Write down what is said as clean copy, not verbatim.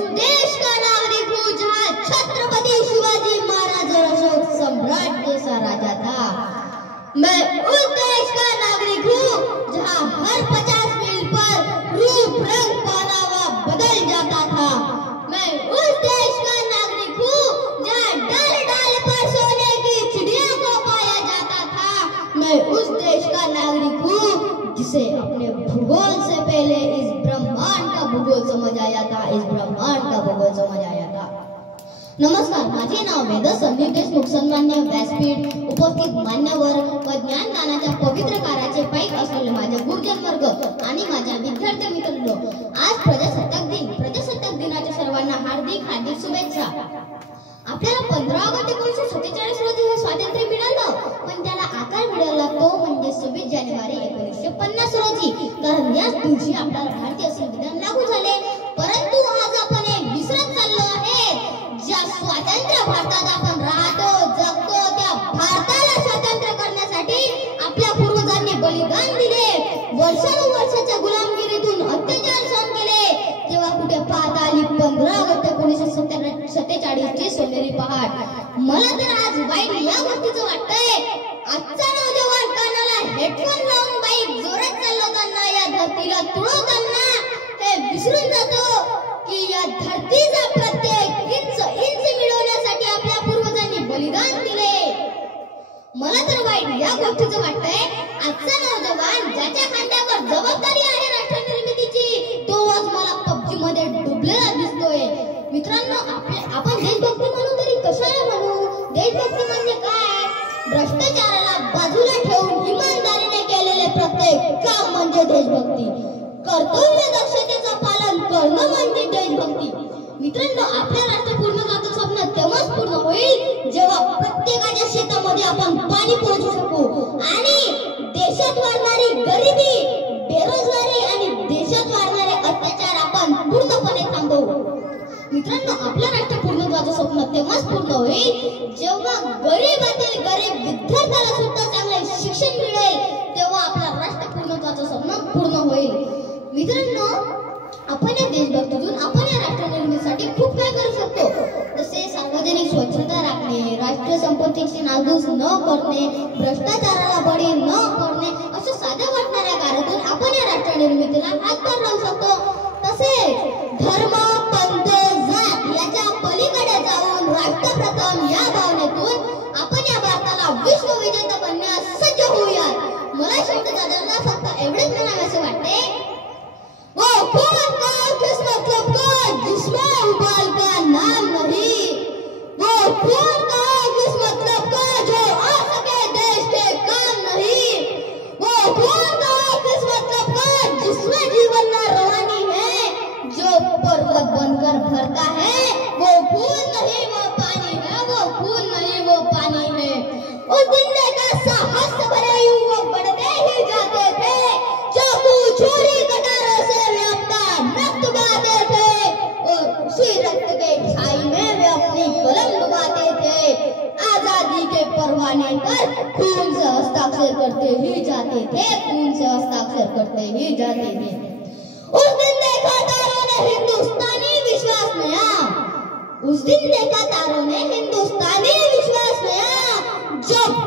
देश का नागरिक हूँ जहाँ छत्रपति शिवाजी महाराज और अशोक सम्राट जैसा राजा था। मैं उस देश का नागरिक हूँ जहाँ हर 50 मील पर रूप रंग पहनावा बदल जाता था। मैं उस देश का नागरिक हूँ जहाँ डाल डाल पर सोने की चिड़िया को पाया जाता था। मैं उस देश का नागरिक हूँ जिसे अपने भूगोल से पहले इस ब्रह्मांड का भूगोल समझ आया था, इस ब्रह्मांड का भूगोल समझ आया था। नमस्कार, माझे नाव वेदा संदीप देशमुख। सन्मान्य व्यासपीठ उपस्थित मान्यवर व ज्ञानदानाच्या पवित्र कार्याचे पाईक असलेले माझे गुरुजन वर्ग आणि माझ्या विद्यार्थी मित्रांनो, आज प्रजासत्ताक दिनाच्या सर्वांना हार्दिक शुभेच्छा। आपल्याला 15 ऑगस्ट 1947 रोजी हे स्वातंत्र्य मिळालं, पण त्याला आकार मिळाला तो म्हणजे 26 जानेवारी 1950 रोजी, कारण याच दिवशी आपल्याला भारतीय संविधान लागू झाले। परंतु आज आपण हे विसरत चाललो आहे। ज्या स्वातंत्र्य भारतात आपण राहतो, जगतो, त्या भारताला स्वतंत्र करण्यासाठी आपल्या पूर्वजांनी बलिदान दिले, वर्षानुवर्षाच्या गुलामगिरीतून अत्याचार सहन केले, तेव्हा कुठे पाहता आली 15 ऑगस्ट 1947 ची सोनेरी पहाट। मला तर आज वाईट या गोष्टीचं वाटतंय, आजचा नौजवान कानाला हेडफोन लावून बाईक जोरात चालवताना, या धरतीला तुडवताना हे विसरून जातो की या धरतीचा प्रत्येक इंच मिळवण्यासाठी आपल्या पूर्वजांनी बलिदान दिले। मला तर वाईट या गोष्टीचं वाटतंय, आजचा नौजवान ज्याच्या खांद्यावर जबाबदारी आहे राष्ट्र निर्मितीची, तो आज मला पबजी मध्ये डुबलेला दिसतोय। मित्रांनो, आपण देशभक्ती म्हणू तरी कशाला म्हणू? देशभक्ती म्हणजे काय? भ्रष्टाचाराला बाजूला ठेवून इमानदारीने केलेले प्रत्येक काम म्हणजे देशभक्ती। कर्तव्य दक्षतेचं पालन करणं म्हणजे देशभक्ती। मित्रांनो, आपल्या राष्ट्र पूर्णत्वाचं स्वप्न तेव्हाच पूर्ण होईल जेव्हा प्रत्येकाच्या शेतामध्ये आपण पाणी पोहोचू शकू आणि देशात वाढणारी गरिबी, बेरोजगारी आणि देशात वाढणारे अत्याचार आपण पूर्णपणे थांबवू। मित्रांनो, आपल्या राष्ट्र पूर्णत्वाचं स्वप्न तेव्हाच पूर्ण होईल जेव्हा गरीबातील गरीब विद्यार्थ्याला सुद्धा चांगले शिक्षण मिळेल, तेव्हा आपल्या राष्ट्र पूर्णत्वाचं स्वप्न पूर्ण होईल। मित्रांनो, आपण या देशभक्तीतून आपण या राष्ट्र निर्मितीसाठी खूप काय करू शकतो, जसे सार्वजनिक स्वच्छता राखणे, राष्ट्रीय संपत्तीची नासधूस न करणे, भ्रष्टाचाराला बळी न पडणे, अशा साध्या वाटणाऱ्या कार्यातून आपण या राष्ट्र निर्मितीला हातभार लावू शकतो। तसेच धर्म, पंथ, जात याच्या पलीकडे जाऊन राष्ट्रप्रथम या भावनेतून आपण या भारताला विश्वविजेता बनण्यास सज्ज होऊयात। मला शेवटी दादांना फक्त एवढेच म्हणावेसे वाटते, वो खून का किस मतलब का जिसमें उबाल का नाम नहीं, वो खून का किस मतलब का जो आ सके देश के काम नहीं, वो खून का किस मतलब का जिसमें जीवन में रवानी है, जो पर्वत बनकर भरता है, वो खून नहीं वो पानी है, वो खून नहीं वो पानी है। उस दिन देखा साहस भरे युवक बढ़ते ही जाते थे, चाकू छुरी कटारों से व्याप्ता रक्त बहाते थे, और उसी रक्त के छाई में वे अपनी कलम डुबाते थे। आजादी के परवाने पर खून से हस्ताक्षर करते ही जाते थे, खून से हस्ताक्षर करते ही जाते थे। उस दिन देखा तारों ने हिंदुस्तानी विश्वास नया, उस दिन देखा तारों ने हिंदुस्तानी विश्वास नया, जब